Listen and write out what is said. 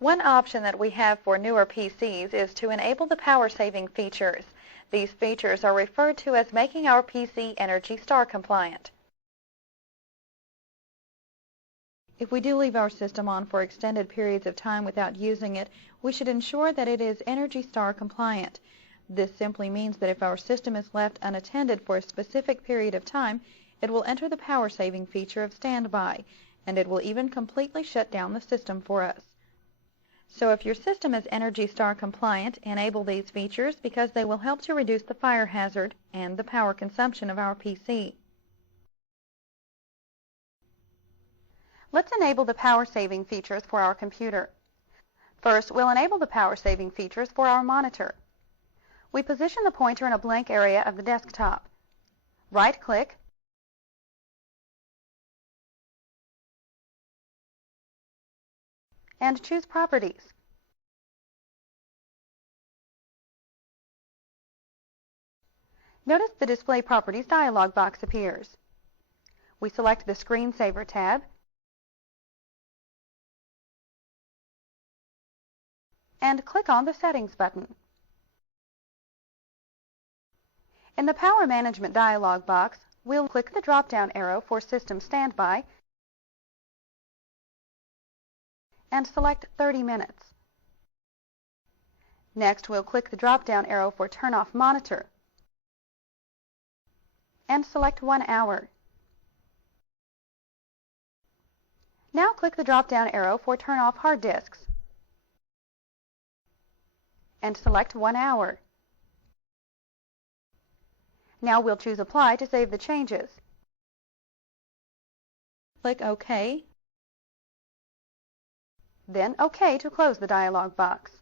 One option that we have for newer PCs is to enable the power-saving features. These features are referred to as making our PC ENERGY STAR compliant. If we do leave our system on for extended periods of time without using it, we should ensure that it is ENERGY STAR compliant. This simply means that if our system is left unattended for a specific period of time, it will enter the power-saving feature of standby, and it will even completely shut down the system for us. So if your system is ENERGY STAR compliant, enable these features because they will help to reduce the fire hazard and the power consumption of our PC. Let's enable the power-saving features for our computer. First, we'll enable the power-saving features for our monitor. We position the pointer in a blank area of the desktop. Right-click, and choose Properties. Notice the Display Properties dialog box appears. We select the Screensaver tab and click on the Settings button. In the Power Management dialog box, we'll click the drop-down arrow for System Standby and select 30 minutes. Next, we'll click the drop-down arrow for Turn Off Monitor and select 1 hour. Now click the drop-down arrow for Turn Off Hard Disks and select 1 hour. Now we'll choose Apply to save the changes. Click OK, then OK to close the dialog box.